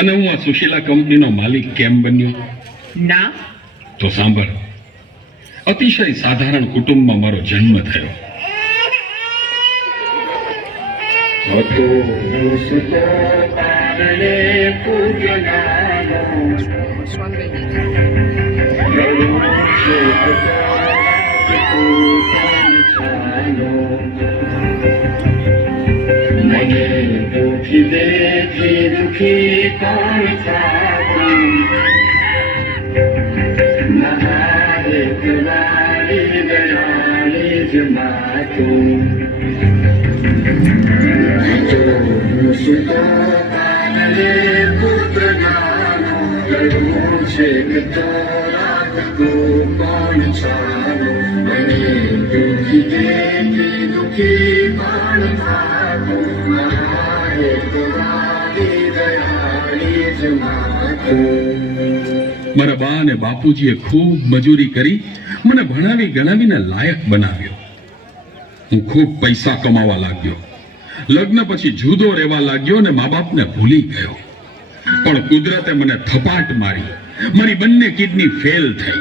અને હું આ સુશીલા કંપનીનો માલિક કેમ બન્યો? ના. તો સાંભળ, અતિશય સાધારણ કુટુંબમાં મારો જન્મ થયો. હતો મુસકો પારણે પૂજનાનો મને દુખી દેખી દુખી કોણ થાતું મહાદેવ વાળી દયાળી જ માતું સુતો કાનલે પુત્ર નાનો કરું છે કે તોરા કોણ છાનો મને દુખી દેખી દુખી કોણ થાતું મહાદેવ વાળી દયાળી જ માતું. મારા બા અને બાપુજીએ ખૂબ મજૂરી કરી મને ભણાવી ગણાવીને લાયક બનાવ્યો. હું ખૂબ પૈસા કમાવા લાગ્યો. લગ્ન પછી જુદો રહેવા લાગ્યો અને મા બાપને ભૂલી ગયો. પણ કુદરતે મને થપાટ મારી. મારી બંને કિડની ફેલ થઈ.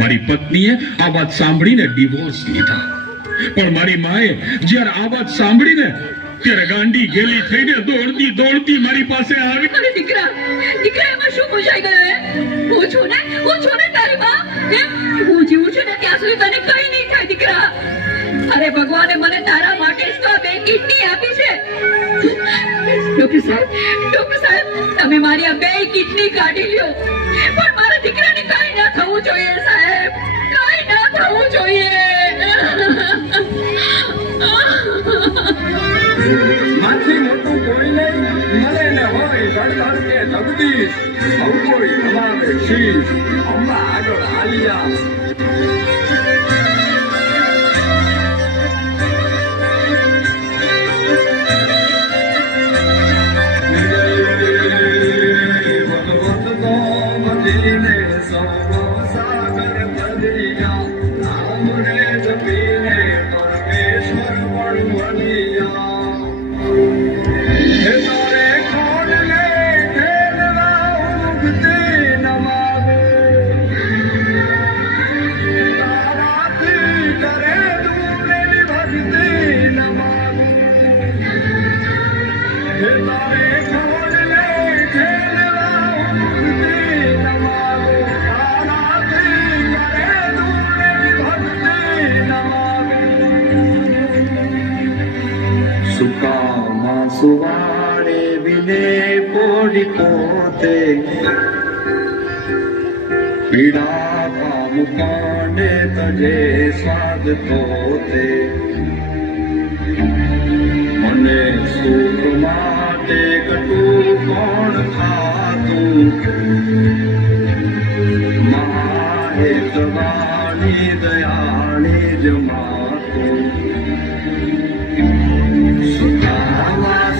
મારી પત્નીએ આ વાત સાંભળીને ડિવોર્સ લીધા. પણ મારી માએ જ્યારે આ વાત સાંભળીને ત્યારે ગાંડી ગેલી થઈને દોડતી દોડતી મારી પાસે આવી. અરે દીકરા, દીકરા એમાં શું પૂછાઈ ગયું હે? હું છું ને તારી માં. હું જીવું છું ને ત્યાં સુધી તને કઈ નહીં થાય દીકરા. અરે ભગવાને મને તારા માટે જ તો આ બે કિડની આપી છે. ડોક્ટર સાહેબ, તમે મારી આ બે કિડની કાઢી લ્યો, પણ મારા દીકરાને કઈ ના થવું જોઈએ સાહેબ, કઈ ના થવું જોઈએ. માથી મોટું કોઈ નહીં, મળે ને હોય ગણધર કે જગદીશ, સૌ કોઈ તમારે શીશ, અંબા આગળ આલિયા. સુવાડે વિને પોડી પોતે પીડા પામ કાંડે તજે સ્વાદ પોતે મને સુખ માટે કટું કોણ ખાતું માહે તવાની દયાળી જ માતું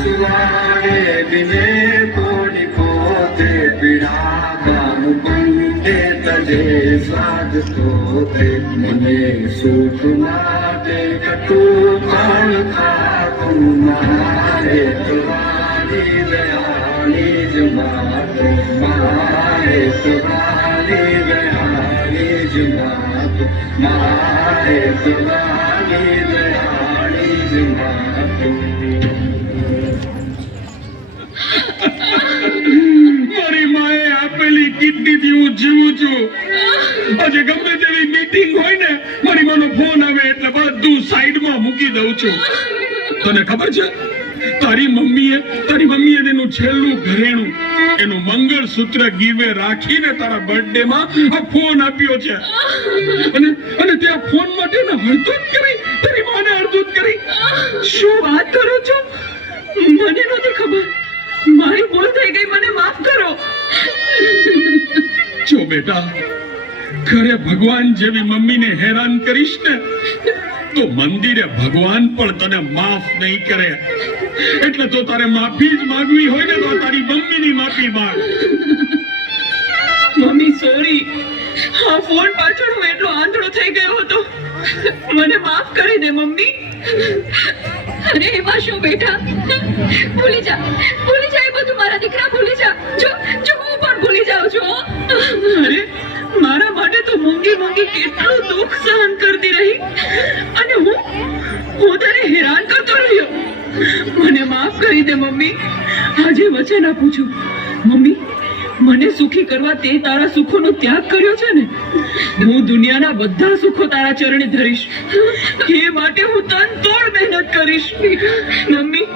સુવાડે વિને પોડી પોતે પીડા કામ કંડે તજે સ્વાદ પોતે મને સુખ માટે કટું કોણ ખાતું મારે તમારી દયાળી જ માતું મારે તમારી દયાળી જ માતું મારે તમારી દયાળી જ માતું. મારી માએ આપેલી કિડનીથી હું જીવું છું. આજે ગમે તેવી મીટિંગ હોય ને મારી માનો ફોન આવે એટલે બધું સાઈડમાં મૂકી દઉં છું. તને ખબર છે તારી મમ્મીએ તેનું છેલ્લું ઘરેણું એનું મંગળસૂત્ર ગીવે રાખીને તારા બર્થડે માં આ ફોન આપ્યો છે. અને તે આ ફોન માટે હળધૂત કરી તારી માને હળધૂત કરી. શું વાત કરો છો? મને નહોતી ખબર. મારી ભૂલ થઈ ગઈ, મને માફ કરો. જો બેટા, ઘરે ભગવાન જેવી મમ્મીને હેરાન કરીશ ને તો મંદિરે ભગવાન પણ તને માફ નહીં કરે. એટલે તો તારે માફી જ માંગવી હોય ને તો તારી મમ્મીની માફી માંગ. મમ્મી સોરી, આ ફોન પાછળ હું એટલો આંધળો થઈ ગયો હતો. મને માફ કરી દે મમ્મી. અરે એમાં શું બેટા, ભૂલી જા એ બધું મારા દીકરા, ભૂલી જા. જો અરે મારા માટે તો મૂંગી મૂંગી કેટલું દુઃખ સહન કરતી રહી અને હું તને હેરાન કરતો રહ્યો. મને માફ કરી દે મમ્મી. આજે વચન આપું છું મમ્મી, મને સુખી કરવા તે તારા સુખોનો ત્યાગ કર્યો છે ને, હું દુનિયાના બધા સુખો તારા ચરણે ધરીશ. એ માટે હું તન તોડ મહેનત કરીશ. મમ્મી,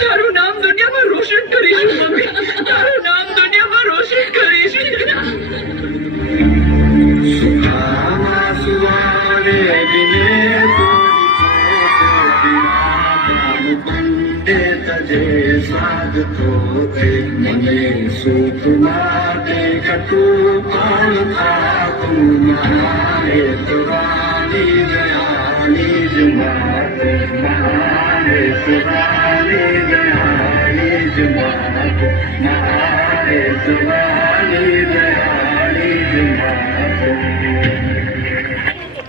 તારું નામ દુનિયામાં રોશન કરીશ. મમ્મી, તારું નામ દુનિયામાં રોશન કરીશ. સુખામાં સુવારે અગ્નિ બંધે તજે સાધતો તે મને સુખ માટે કટુ કોણ ખાતું મારે તુરાની દયાની જ માતો મારે તુરાની દયાની જ માતો મારે તુરાની દયા